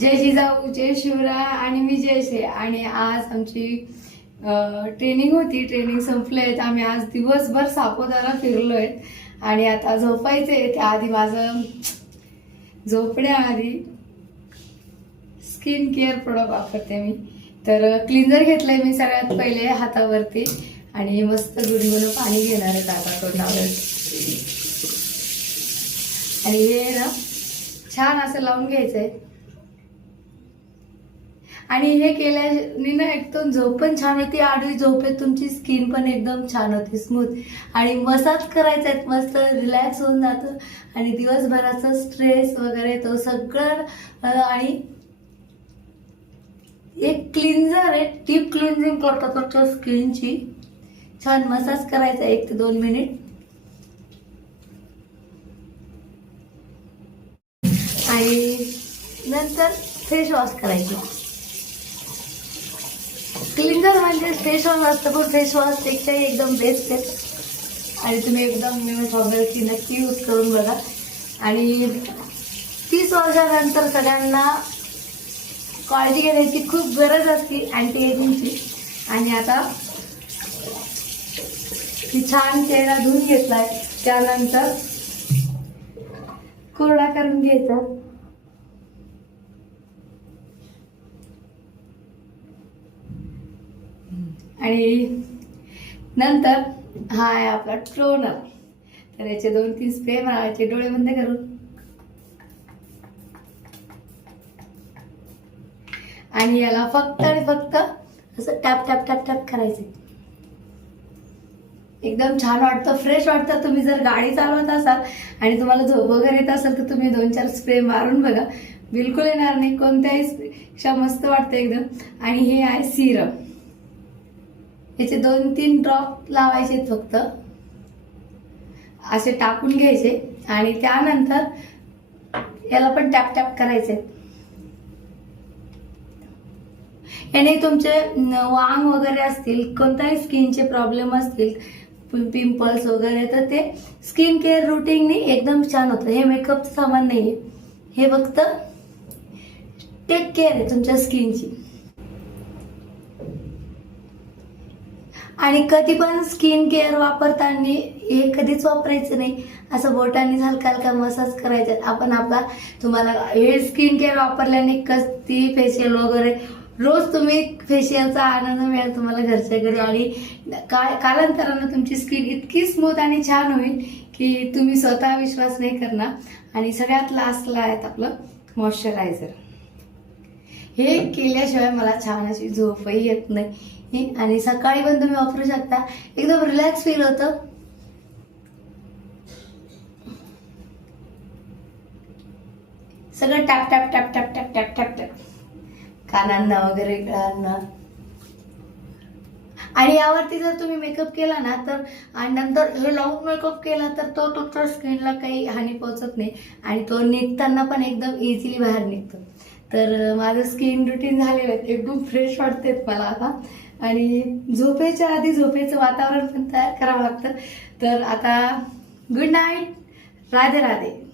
जय जिजाऊ जय शिवराय आणि मी जयशे आणि आज आमची ट्रेनिंग होती. ट्रेनिंग संपलंय. आम्ही आज दिवसभर सापोदारा फिरलोय. आणि आता झोपायचंय. त्याआधी माझं झोपण्याआधी स्किन केअर प्रोडक्ट वापरते मी. तर क्लिन्झर घेतलंय मी सगळ्यात पहिले हातावरती. आणि मस्त गुडगुणं पाणी घेणार आहे आता तोंडावर. आणि हे ना छान असं लावून घ्यायचंय. आणि हे केल्याने ना एकदम झोप पण छान होती. आणि झोपेत तुमची स्किन पण एकदम छान होती स्मूथ आणि मसाज करायचा आहे मस्त रिलॅक्स होऊन जातं. आणि दिवसभराचा स्ट्रेस वगैरे तो सगळं आणि एक क्लिन्झर आहे डीप क्लिन्झिंग करतो तुमच्या स्किनची छान मसाज करायचा एक ते दोन मिनिट आणि नंतर फेस वॉश करायचं. क्लिन्झर फेस वॉश असतं पण फेस वॉश एकदम बेस्ट आहे. आणि तुम्ही एकदम मी सांगेल नक्की यूज करून बघा. आणि तीस वर्षानंतर सगळ्यांना काळजी घेण्याची खूप गरज असते अँटी एजिंगची आणि आता मी छान चेहरा धुवून घेतला आहे त्यानंतर कोरडा करून घ्यायचा. आणि नंतर हा आहे आपला टोनर तर याचे दोन तीन स्प्रे मारायचे डोळे बंद करून आणि याला फक्त आणि फक्त असं टॅप टॅप टॅप टॅप करायचे. एकदम छान वाटतं फ्रेश वाटतं. तुम्ही जर गाडी चालवत असाल आणि तुम्हाला झोप वगैरे येत असेल तर तुम्ही दोन चार स्प्रे मारून बघा. बिलकुल येणार नाही. कोणत्याही पेक्षा मस्त वाटतं एकदम. आणि हे आहे सिरम याचे दोन तीन ड्रॉप लावायचे फक्त. असे टाकून घ्यायचे आणि त्यानंतर याला पण टॅप टॅप करायचे. याने तुमचे वांग वगैरे असतील कोणत्याही स्किनचे प्रॉब्लेम असतील पिंपल्स वगैरे तर ते स्किन केअर रुटीनने एकदम छान होतं. हे मेकअपचं सामान नाही हे फक्त टेक केअर आहे तुमच्या स्किनची आणि कधी पण स्किन केअर वापरताना हे कधीच वापरायचं नाही. असं बोटांनी हलका हलका मसाज करायचा. आपण आपला तुम्हाला हे स्किन केअर वापरल्याने कधी फेशियल वगैरे रोज तुम्ही फेशियलचा आनंद मिळेल तुम्हाला घरच्या घरी. आणि काय कालांतरानं तुमची स्किन इतकी स्मूथ आणि छान होईल की तुम्ही स्वतः विश्वास नाही करणार. आणि सगळ्यात लास्टला आहेत आपलं मॉइश्चरायझर हे केल्याशिवाय मला छान अशी झोपही येत नाही. आणि सकाळी पण तुम्ही वापरू शकता. एकदम रिलॅक्स फील होतं. सगळं tap tap tap tap tap tap tap tap कानांना वगैरे गळ्यांना आणि यावरती जर तुम्ही मेकअप केला ना तर आणि नंतर हे लावून मेकअप केला तर तो तुमच्या स्किनला काही हानी पोहोचत नाही. आणि तो निघताना पण एकदम इझिली बाहेर निघतो. तर माझं स्किन रुटीन झालेलं आहे. एकदम फ्रेश वाटतेत मला आता. आणि झोपेच्या आधी झोपेचं वातावरण पण तयार करावं लागतं. तर आता गुड नाईट राधे राधे.